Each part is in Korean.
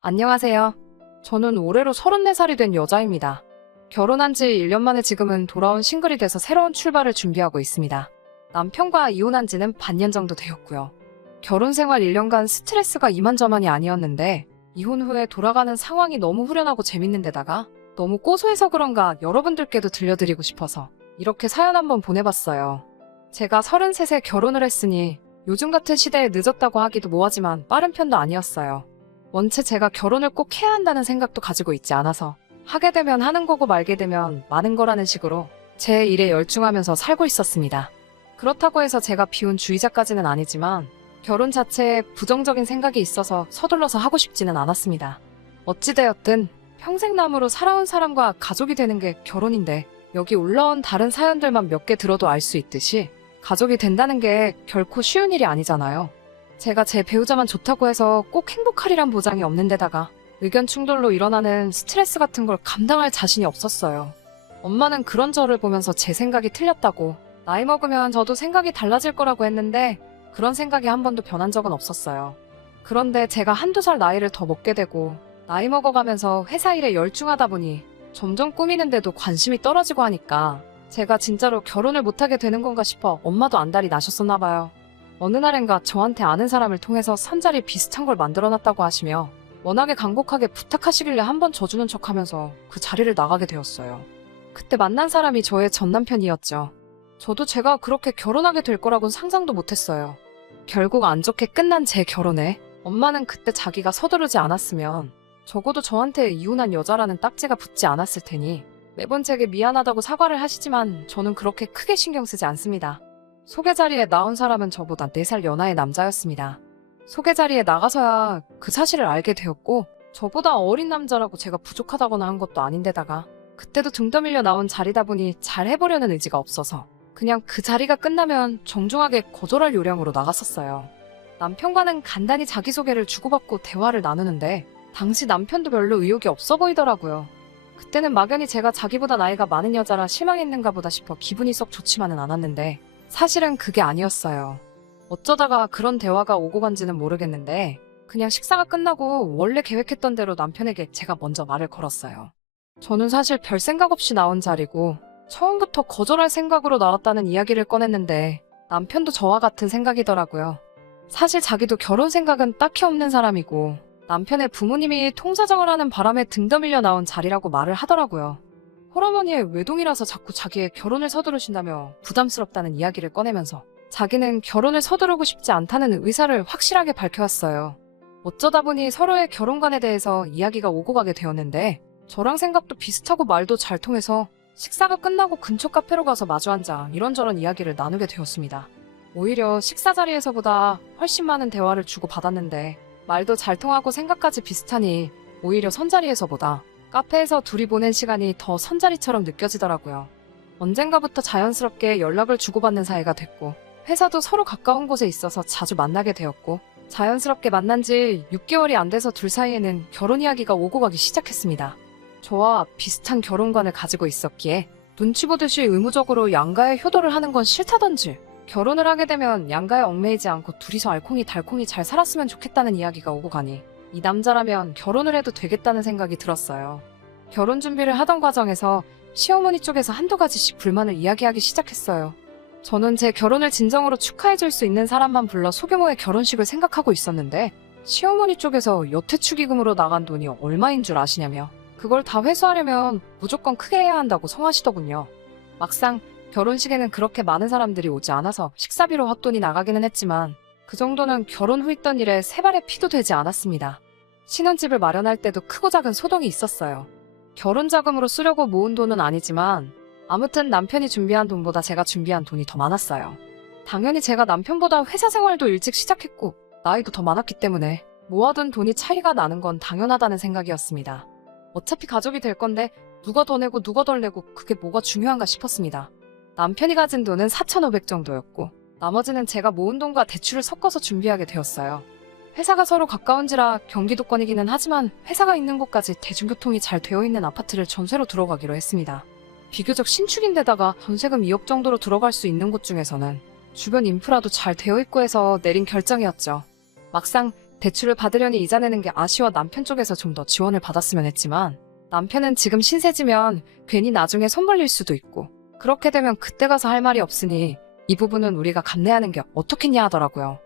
안녕하세요. 저는 올해로 34살이 된 여자입니다. 결혼한 지 1년 만에 지금은 돌아온 싱글이 돼서 새로운 출발을 준비하고 있습니다. 남편과 이혼한 지는 반년 정도 되었고요. 결혼 생활 1년간 스트레스가 이만저만이 아니었는데 이혼 후에 돌아가는 상황이 너무 후련하고 재밌는 데다가 너무 고소해서 그런가 여러분들께도 들려드리고 싶어서 이렇게 사연 한번 보내봤어요. 제가 33세 결혼을 했으니 요즘 같은 시대에 늦었다고 하기도 뭐하지만 빠른 편도 아니었어요. 원체 제가 결혼을 꼭 해야 한다는 생각도 가지고 있지 않아서 하게 되면 하는 거고 말게 되면 마는 거라는 식으로 제 일에 열중하면서 살고 있었습니다. 그렇다고 해서 제가 비혼주의자까지는 아니지만 결혼 자체에 부정적인 생각이 있어서 서둘러서 하고 싶지는 않았습니다. 어찌되었든 평생남으로 살아온 사람과 가족이 되는 게 결혼인데 여기 올라온 다른 사연들만 몇 개 들어도 알 수 있듯이 가족이 된다는 게 결코 쉬운 일이 아니잖아요. 제가 제 배우자만 좋다고 해서 꼭 행복하리란 보장이 없는 데다가 의견 충돌로 일어나는 스트레스 같은 걸 감당할 자신이 없었어요. 엄마는 그런 저를 보면서 제 생각이 틀렸다고 나이 먹으면 저도 생각이 달라질 거라고 했는데 그런 생각이 한 번도 변한 적은 없었어요. 그런데 제가 한두 살 나이를 더 먹게 되고 나이 먹어가면서 회사 일에 열중하다 보니 점점 꾸미는데도 관심이 떨어지고 하니까 제가 진짜로 결혼을 못하게 되는 건가 싶어 엄마도 안달이 나셨었나 봐요. 어느 날엔가 저한테 아는 사람을 통해서 선자리 비슷한 걸 만들어놨다고 하시며 워낙에 간곡하게 부탁하시길래 한번 져주는 척하면서 그 자리를 나가게 되었어요. 그때 만난 사람이 저의 전 남편이었죠. 저도 제가 그렇게 결혼하게 될 거라고는 상상도 못했어요. 결국 안 좋게 끝난 제 결혼에 엄마는 그때 자기가 서두르지 않았으면 적어도 저한테 이혼한 여자라는 딱지가 붙지 않았을 테니 매번 제게 미안하다고 사과를 하시지만 저는 그렇게 크게 신경 쓰지 않습니다. 소개 자리에 나온 사람은 저보다 4살 연하의 남자였습니다. 소개 자리에 나가서야 그 사실을 알게 되었고 저보다 어린 남자라고 제가 부족하다거나 한 것도 아닌데다가 그때도 등 떠밀려 나온 자리다 보니 잘 해보려는 의지가 없어서 그냥 그 자리가 끝나면 정중하게 거절할 요량으로 나갔었어요. 남편과는 간단히 자기소개를 주고받고 대화를 나누는데 당시 남편도 별로 의욕이 없어 보이더라고요. 그때는 막연히 제가 자기보다 나이가 많은 여자라 실망했는가 보다 싶어 기분이 썩 좋지만은 않았는데 사실은 그게 아니었어요. 어쩌다가 그런 대화가 오고 간지는 모르겠는데 그냥 식사가 끝나고 원래 계획했던 대로 남편에게 제가 먼저 말을 걸었어요. 저는 사실 별 생각 없이 나온 자리고 처음부터 거절할 생각으로 나왔다는 이야기를 꺼냈는데 남편도 저와 같은 생각이더라고요. 사실 자기도 결혼 생각은 딱히 없는 사람이고 남편의 부모님이 통사정을 하는 바람에 등 떠밀려 나온 자리라고 말을 하더라고요. 홀어머니의 외동이라서 자꾸 자기의 결혼을 서두르신다며 부담스럽다는 이야기를 꺼내면서 자기는 결혼을 서두르고 싶지 않다는 의사를 확실하게 밝혀왔어요. 어쩌다 보니 서로의 결혼관에 대해서 이야기가 오고 가게 되었는데 저랑 생각도 비슷하고 말도 잘 통해서 식사가 끝나고 근처 카페로 가서 마주 앉아 이런저런 이야기를 나누게 되었습니다. 오히려 식사 자리에서보다 훨씬 많은 대화를 주고받았는데 말도 잘 통하고 생각까지 비슷하니 오히려 선자리에서보다 카페에서 둘이 보낸 시간이 더 선자리처럼 느껴지더라고요. 언젠가부터 자연스럽게 연락을 주고받는 사이가 됐고 회사도 서로 가까운 곳에 있어서 자주 만나게 되었고 자연스럽게 만난 지 6개월이 안 돼서 둘 사이에는 결혼 이야기가 오고 가기 시작했습니다. 저와 비슷한 결혼관을 가지고 있었기에 눈치 보듯이 의무적으로 양가에 효도를 하는 건 싫다던지 결혼을 하게 되면 양가에 얽매이지 않고 둘이서 알콩달콩이 잘 살았으면 좋겠다는 이야기가 오고 가니 이 남자라면 결혼을 해도 되겠다는 생각이 들었어요. 결혼 준비를 하던 과정에서 시어머니 쪽에서 한두 가지씩 불만을 이야기하기 시작했어요. 저는 제 결혼을 진정으로 축하해줄 수 있는 사람만 불러 소규모의 결혼식을 생각하고 있었는데 시어머니 쪽에서 여태 축의금으로 나간 돈이 얼마인 줄 아시냐며 그걸 다 회수하려면 무조건 크게 해야 한다고 성하시더군요. 막상 결혼식에는 그렇게 많은 사람들이 오지 않아서 식사비로 헛돈이 나가기는 했지만 그 정도는 결혼 후 있던 일에 세 발의 피도 되지 않았습니다. 신혼집을 마련할 때도 크고 작은 소동이 있었어요. 결혼 자금으로 쓰려고 모은 돈은 아니지만 아무튼 남편이 준비한 돈보다 제가 준비한 돈이 더 많았어요. 당연히 제가 남편보다 회사 생활도 일찍 시작했고 나이도 더 많았기 때문에 모아둔 돈이 차이가 나는 건 당연하다는 생각이었습니다. 어차피 가족이 될 건데 누가 더 내고 누가 덜 내고 그게 뭐가 중요한가 싶었습니다. 남편이 가진 돈은 4,500 정도였고 나머지는 제가 모은 돈과 대출을 섞어서 준비하게 되었어요. 회사가 서로 가까운지라 경기도권이기는 하지만 회사가 있는 곳까지 대중교통이 잘 되어 있는 아파트를 전세로 들어가기로 했습니다. 비교적 신축인데다가 전세금 2억 정도로 들어갈 수 있는 곳 중에서는 주변 인프라도 잘 되어 있고 해서 내린 결정이었죠. 막상 대출을 받으려니 이자 내는 게 아쉬워 남편 쪽에서 좀 더 지원을 받았으면 했지만 남편은 지금 신세지면 괜히 나중에 손 벌릴 수도 있고 그렇게 되면 그때 가서 할 말이 없으니 이 부분은 우리가 감내하는 게 어떻겠냐 하더라고요.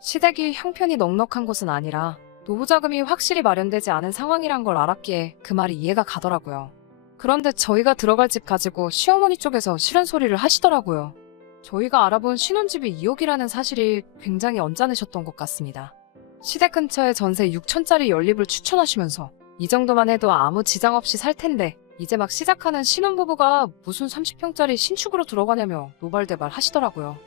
시댁이 형편이 넉넉한 곳은 아니라 노후자금이 확실히 마련되지 않은 상황이란 걸 알았기에 그 말이 이해가 가더라고요. 그런데 저희가 들어갈 집 가지고 시어머니 쪽에서 싫은 소리를 하시더라고요. 저희가 알아본 신혼집이 2억이라는 사실이 굉장히 언짢으셨던 것 같습니다. 시댁 근처에 전세 6천짜리 연립을 추천하시면서 이 정도만 해도 아무 지장 없이 살 텐데 이제 막 시작하는 신혼부부가 무슨 30평짜리 신축으로 들어가냐며 노발대발 하시더라고요.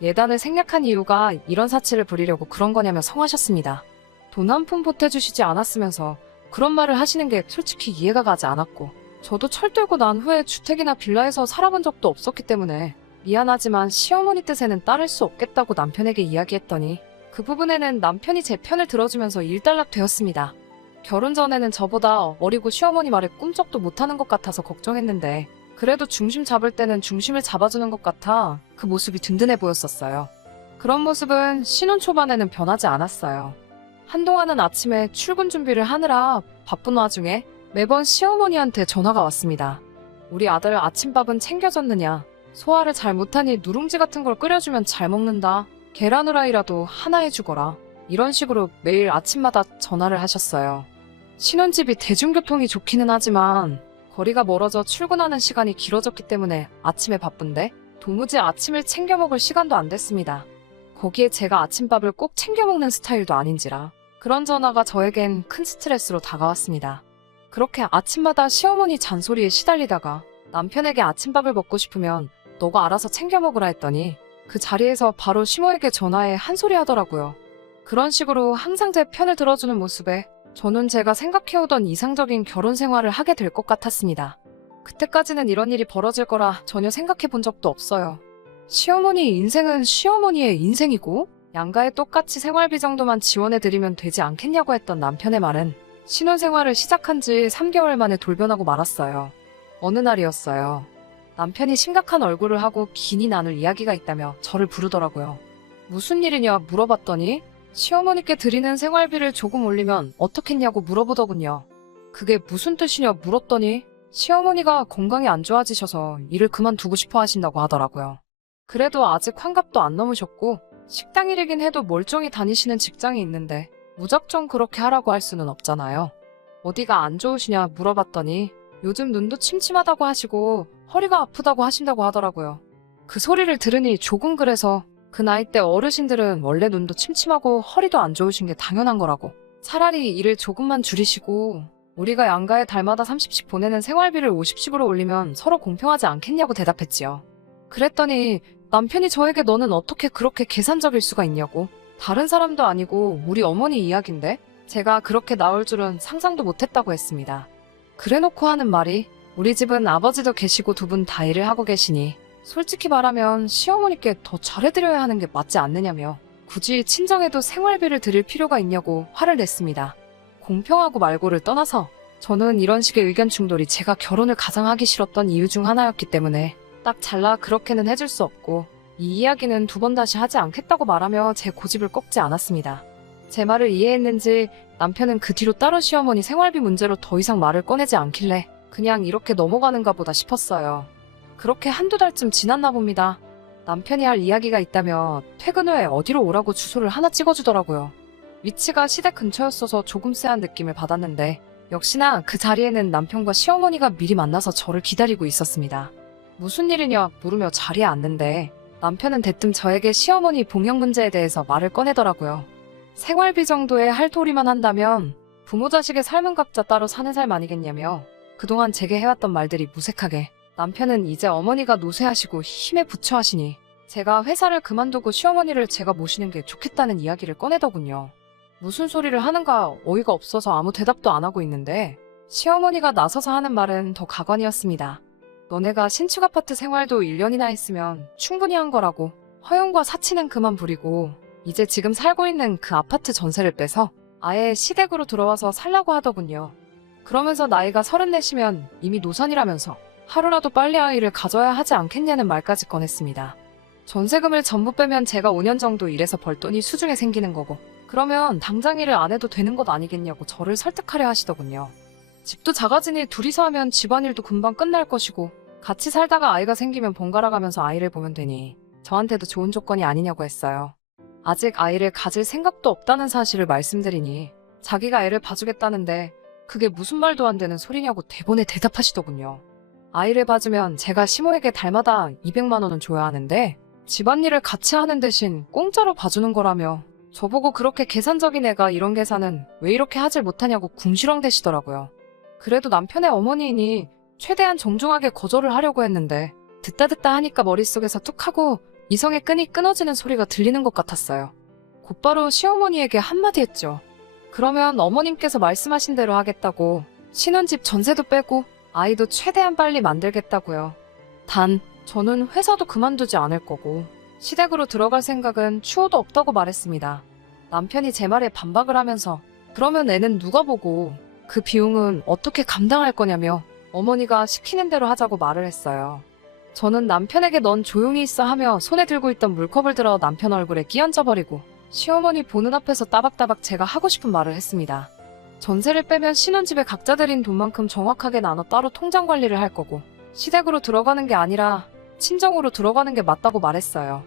예단을 생략한 이유가 이런 사치를 부리려고 그런 거냐며 성하셨습니다. 돈 한 푼 보태주시지 않았으면서 그런 말을 하시는 게 솔직히 이해가 가지 않았고 저도 철들고 난 후에 주택이나 빌라에서 살아본 적도 없었기 때문에 미안하지만 시어머니 뜻에는 따를 수 없겠다고 남편에게 이야기했더니 그 부분에는 남편이 제 편을 들어주면서 일단락 되었습니다. 결혼 전에는 저보다 어리고 시어머니 말에 꿈쩍도 못하는 것 같아서 걱정했는데 그래도 중심 잡을 때는 중심을 잡아주는 것 같아 그 모습이 든든해 보였었어요. 그런 모습은 신혼 초반에는 변하지 않았어요. 한동안은 아침에 출근 준비를 하느라 바쁜 와중에 매번 시어머니한테 전화가 왔습니다. 우리 아들 아침밥은 챙겨줬느냐? 소화를 잘 못하니 누룽지 같은 걸 끓여주면 잘 먹는다. 계란 후라이라도 하나 해주거라. 이런 식으로 매일 아침마다 전화를 하셨어요. 신혼집이 대중교통이 좋기는 하지만 거리가 멀어져 출근하는 시간이 길어졌기 때문에 아침에 바쁜데 도무지 아침을 챙겨 먹을 시간도 안 됐습니다. 거기에 제가 아침밥을 꼭 챙겨 먹는 스타일도 아닌지라 그런 전화가 저에겐 큰 스트레스로 다가왔습니다. 그렇게 아침마다 시어머니 잔소리에 시달리다가 남편에게 아침밥을 먹고 싶으면 너가 알아서 챙겨 먹으라 했더니 그 자리에서 바로 시모에게 전화해 한 소리 하더라고요. 그런 식으로 항상 제 편을 들어주는 모습에 저는 제가 생각해오던 이상적인 결혼 생활을 하게 될 것 같았습니다. 그때까지는 이런 일이 벌어질 거라 전혀 생각해 본 적도 없어요. 시어머니 인생은 시어머니의 인생이고 양가에 똑같이 생활비 정도만 지원해드리면 되지 않겠냐고 했던 남편의 말은 신혼생활을 시작한 지 3개월 만에 돌변하고 말았어요. 어느 날이었어요. 남편이 심각한 얼굴을 하고 긴히 나눌 이야기가 있다며 저를 부르더라고요. 무슨 일이냐 물어봤더니 시어머니께 드리는 생활비를 조금 올리면 어떻겠냐고 물어보더군요. 그게 무슨 뜻이냐 물었더니 시어머니가 건강이 안 좋아지셔서 일을 그만두고 싶어 하신다고 하더라고요. 그래도 아직 환갑도 안 넘으셨고 식당 일이긴 해도 멀쩡히 다니시는 직장이 있는데 무작정 그렇게 하라고 할 수는 없잖아요. 어디가 안 좋으시냐 물어봤더니 요즘 눈도 침침하다고 하시고 허리가 아프다고 하신다고 하더라고요. 그 소리를 들으니 조금 그래서 그 나이 때 어르신들은 원래 눈도 침침하고 허리도 안 좋으신 게 당연한 거라고. 차라리 일을 조금만 줄이시고 우리가 양가에 달마다 30씩 보내는 생활비를 50씩으로 올리면 서로 공평하지 않겠냐고 대답했지요. 그랬더니 남편이 저에게 너는 어떻게 그렇게 계산적일 수가 있냐고. 다른 사람도 아니고 우리 어머니 이야기인데 제가 그렇게 나올 줄은 상상도 못했다고 했습니다. 그래놓고 하는 말이 우리 집은 아버지도 계시고 두 분 다 일을 하고 계시니 솔직히 말하면 시어머니께 더 잘해드려야 하는 게 맞지 않느냐며 굳이 친정에도 생활비를 드릴 필요가 있냐고 화를 냈습니다. 공평하고 말고를 떠나서 저는 이런 식의 의견 충돌이 제가 결혼을 가장 하기 싫었던 이유 중 하나였기 때문에 딱 잘라 그렇게는 해줄 수 없고 이 이야기는 두 번 다시 하지 않겠다고 말하며 제 고집을 꺾지 않았습니다. 제 말을 이해했는지 남편은 그 뒤로 따로 시어머니 생활비 문제로 더 이상 말을 꺼내지 않길래 그냥 이렇게 넘어가는가 보다 싶었어요. 그렇게 한두 달쯤 지났나 봅니다. 남편이 할 이야기가 있다며 퇴근 후에 어디로 오라고 주소를 하나 찍어주더라고요. 위치가 시댁 근처였어서 조금 쎄한 느낌을 받았는데 역시나 그 자리에는 남편과 시어머니가 미리 만나서 저를 기다리고 있었습니다. 무슨 일이냐 물으며 자리에 앉는데 남편은 대뜸 저에게 시어머니 봉양 문제에 대해서 말을 꺼내더라고요. 생활비 정도의 할도리만 한다면 부모 자식의 삶은 각자 따로 사는 삶 아니겠냐며 그동안 제게 해왔던 말들이 무색하게 남편은 이제 어머니가 노쇠하시고 힘에 부처하시니 제가 회사를 그만두고 시어머니를 제가 모시는 게 좋겠다는 이야기를 꺼내더군요. 무슨 소리를 하는가 어이가 없어서 아무 대답도 안 하고 있는데 시어머니가 나서서 하는 말은 더 가관이었습니다. 너네가 신축 아파트 생활도 1년이나 했으면 충분히 한 거라고. 허용과 사치는 그만 부리고 이제 지금 살고 있는 그 아파트 전세를 빼서 아예 시댁으로 들어와서 살라고 하더군요. 그러면서 나이가 34시면 이미 노산이라면서 하루라도 빨리 아이를 가져야 하지 않겠냐는 말까지 꺼냈습니다. 전세금을 전부 빼면 제가 5년 정도 일해서 벌 돈이 수중에 생기는 거고 그러면 당장 일을 안 해도 되는 것 아니겠냐고 저를 설득하려 하시더군요. 집도 작아지니 둘이서 하면 집안일도 금방 끝날 것이고 같이 살다가 아이가 생기면 번갈아 가면서 아이를 보면 되니 저한테도 좋은 조건이 아니냐고 했어요. 아직 아이를 가질 생각도 없다는 사실을 말씀드리니 자기가 애를 봐주겠다는데 그게 무슨 말도 안 되는 소리냐고 대본에 대답하시더군요. 아이를 봐주면 제가 시모에게 달마다 200만 원은 줘야 하는데 집안일을 같이 하는 대신 공짜로 봐주는 거라며 저보고 그렇게 계산적인 애가 이런 계산은 왜 이렇게 하질 못하냐고 궁시렁대시더라고요. 그래도 남편의 어머니이니 최대한 정중하게 거절을 하려고 했는데 듣다 하니까 머릿속에서 뚝 하고 이성의 끈이 끊어지는 소리가 들리는 것 같았어요. 곧바로 시어머니에게 한마디 했죠. 그러면 어머님께서 말씀하신 대로 하겠다고 신혼집 전세도 빼고 아이도 최대한 빨리 만들겠다고요. 단 저는 회사도 그만두지 않을 거고 시댁으로 들어갈 생각은 추호도 없다고 말했습니다. 남편이 제 말에 반박을 하면서 그러면 애는 누가 보고 그 비용은 어떻게 감당할 거냐며 어머니가 시키는 대로 하자고 말을 했어요. 저는 남편에게 넌 조용히 있어 하며 손에 들고 있던 물컵을 들어 남편 얼굴에 끼얹어버리고 시어머니 보는 앞에서 따박따박 제가 하고 싶은 말을 했습니다. 전세를 빼면 신혼집에 각자 들인 돈만큼 정확하게 나눠 따로 통장 관리를 할 거고 시댁으로 들어가는 게 아니라 친정으로 들어가는 게 맞다고 말했어요.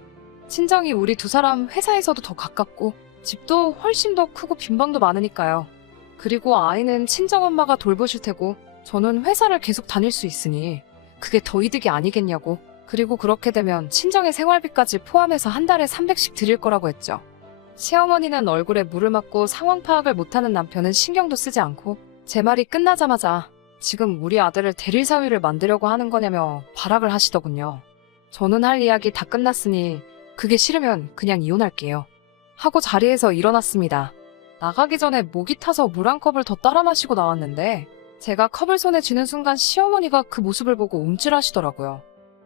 친정이 우리 두 사람 회사에서도 더 가깝고 집도 훨씬 더 크고 빈방도 많으니까요. 그리고 아이는 친정엄마가 돌보실 테고 저는 회사를 계속 다닐 수 있으니 그게 더 이득이 아니겠냐고. 그리고 그렇게 되면 친정의 생활비까지 포함해서 한 달에 300씩 드릴 거라고 했죠. 시어머니는 얼굴에 물을 맞고 상황 파악을 못하는 남편은 신경도 쓰지 않고 제 말이 끝나자마자 지금 우리 아들을 대릴 사위를 만들려고 하는 거냐며 발악을 하시더군요. 저는 할 이야기 다 끝났으니 그게 싫으면 그냥 이혼할게요. 하고 자리에서 일어났습니다. 나가기 전에 목이 타서 물 한 컵을 더 따라 마시고 나왔는데 제가 컵을 손에 쥐는 순간 시어머니가 그 모습을 보고 움찔하시더라고요.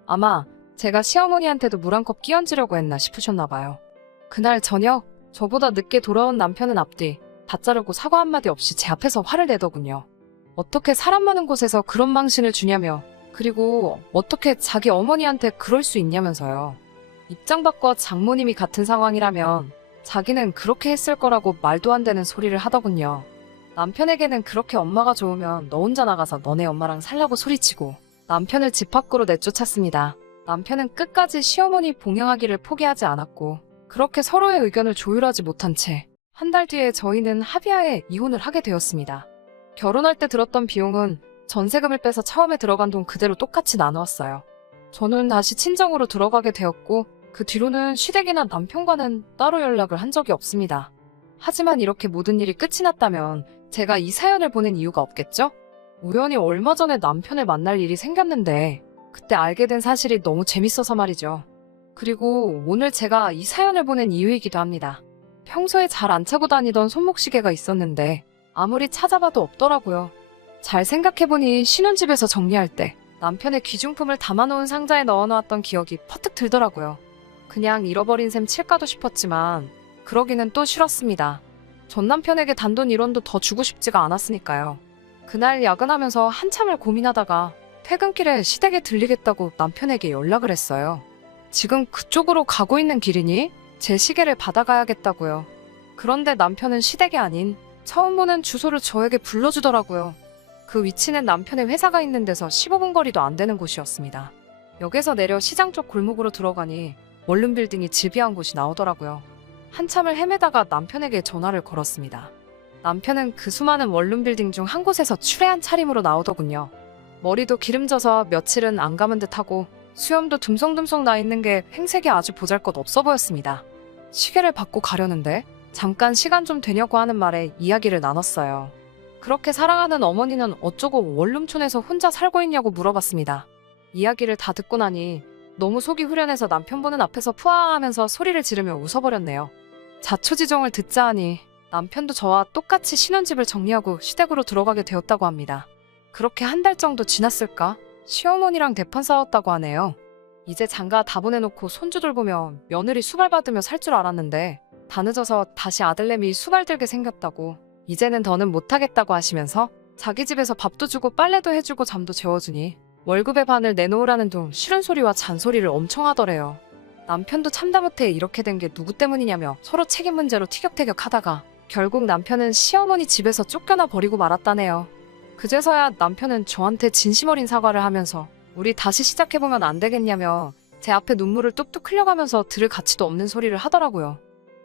아마 제가 시어머니한테도 물 한 컵 끼얹으려고 했나 싶으셨나 봐요. 그날 저녁 저보다 늦게 돌아온 남편은 앞뒤 다 자르고 사과 한마디 없이 제 앞에서 화를 내더군요. 어떻게 사람 많은 곳에서 그런 망신을 주냐며 그리고 어떻게 자기 어머니한테 그럴 수 있냐면서요. 입장 바꿔 장모님이 같은 상황이라면 자기는 그렇게 했을 거라고 말도 안 되는 소리를 하더군요. 남편에게는 그렇게 엄마가 좋으면 너 혼자 나가서 너네 엄마랑 살라고 소리치고 남편을 집 밖으로 내쫓았습니다. 남편은 끝까지 시어머니 봉양하기를 포기하지 않았고 그렇게 서로의 의견을 조율하지 못한 채 한 달 뒤에 저희는 합의하에 이혼을 하게 되었습니다. 결혼할 때 들었던 비용은 전세금을 빼서 처음에 들어간 돈 그대로 똑같이 나누었어요. 저는 다시 친정으로 들어가게 되었고 그 뒤로는 시댁이나 남편과는 따로 연락을 한 적이 없습니다. 하지만 이렇게 모든 일이 끝이 났다면 제가 이 사연을 보낸 이유가 없겠죠? 우연히 얼마 전에 남편을 만날 일이 생겼는데 그때 알게 된 사실이 너무 재밌어서 말이죠. 그리고 오늘 제가 이 사연을 보낸 이유이기도 합니다. 평소에 잘 안 차고 다니던 손목시계가 있었는데 아무리 찾아봐도 없더라고요. 잘 생각해보니 신혼집에서 정리할 때 남편의 귀중품을 담아놓은 상자에 넣어놓았던 기억이 퍼뜩 들더라고요. 그냥 잃어버린 셈 칠까도 싶었지만 그러기는 또 싫었습니다. 전 남편에게 단돈 1원도 더 주고 싶지가 않았으니까요. 그날 야근하면서 한참을 고민하다가 퇴근길에 시댁에 들리겠다고 남편에게 연락을 했어요. 지금 그쪽으로 가고 있는 길이니 제 시계를 받아가야겠다고요. 그런데 남편은 시댁이 아닌 처음 보는 주소를 저에게 불러주더라고요. 그 위치는 남편의 회사가 있는 데서 15분 거리도 안 되는 곳이었습니다. 역에서 내려 시장 쪽 골목으로 들어가니 원룸 빌딩이 질비한 곳이 나오더라고요. 한참을 헤매다가 남편에게 전화를 걸었습니다. 남편은 그 수많은 원룸 빌딩 중 한 곳에서 추레한 차림으로 나오더군요. 머리도 기름져서 며칠은 안 감은 듯하고 수염도 듬성듬성 나 있는 게 행색이 아주 보잘것 없어 보였습니다. 시계를 받고 가려는데 잠깐 시간 좀 되냐고 하는 말에 이야기를 나눴어요. 그렇게 사랑하는 어머니는 어쩌고 원룸촌에서 혼자 살고 있냐고 물어봤습니다. 이야기를 다 듣고 나니 너무 속이 후련해서 남편 보는 앞에서 푸아하면서 소리를 지르며 웃어버렸네요. 자초지종을 듣자 하니 남편도 저와 똑같이 신혼집을 정리하고 시댁으로 들어가게 되었다고 합니다. 그렇게 한 달 정도 지났을까? 시어머니랑 대판 싸웠다고 하네요. 이제 장가 다 보내놓고 손주 돌보며 며느리 수발 받으며 살 줄 알았는데 다 늦어서 다시 아들내미 수발 들게 생겼다고 이제는 더는 못하겠다고 하시면서 자기 집에서 밥도 주고 빨래도 해주고 잠도 재워주니 월급의 반을 내놓으라는 둥 싫은 소리와 잔소리를 엄청 하더래요. 남편도 참다 못해 이렇게 된 게 누구 때문이냐며 서로 책임 문제로 티격태격 하다가 결국 남편은 시어머니 집에서 쫓겨나 버리고 말았다네요. 그제서야 남편은 저한테 진심 어린 사과를 하면서 우리 다시 시작해보면 안 되겠냐며 제 앞에 눈물을 뚝뚝 흘려가면서 들을 가치도 없는 소리를 하더라고요.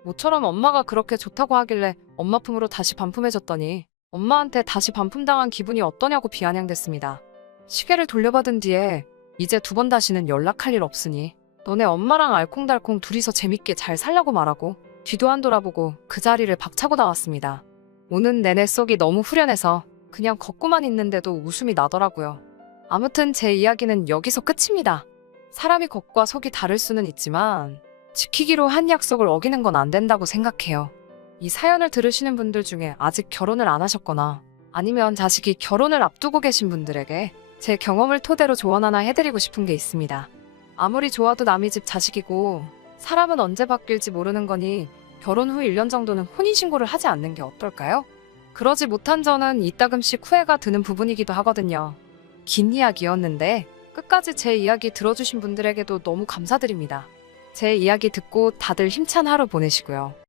모처럼 엄마가 그렇게 좋다고 하길래 엄마 품으로 다시 반품해줬더니 엄마한테 다시 반품당한 기분이 어떠냐고 비아냥댔습니다. 시계를 돌려받은 뒤에 이제 2번 다시는 연락할 일 없으니 너네 엄마랑 알콩달콩 둘이서 재밌게 잘 살려고 말하고 뒤도 안 돌아보고 그 자리를 박차고 나왔습니다. 오는 내내 속이 너무 후련해서 그냥 걷고만 있는데도 웃음이 나더라고요. 아무튼 제 이야기는 여기서 끝입니다. 사람이 겉과 속이 다를 수는 있지만 지키기로 한 약속을 어기는 건 안 된다고 생각해요. 이 사연을 들으시는 분들 중에 아직 결혼을 안 하셨거나 아니면 자식이 결혼을 앞두고 계신 분들에게 제 경험을 토대로 조언 하나 해드리고 싶은 게 있습니다. 아무리 좋아도 남의 집 자식이고 사람은 언제 바뀔지 모르는 거니 결혼 후 1년 정도는 혼인신고를 하지 않는 게 어떨까요? 그러지 못한 저는 이따금씩 후회가 드는 부분이기도 하거든요. 긴 이야기였는데 끝까지 제 이야기 들어주신 분들에게도 너무 감사드립니다. 제 이야기 듣고 다들 힘찬 하루 보내시고요.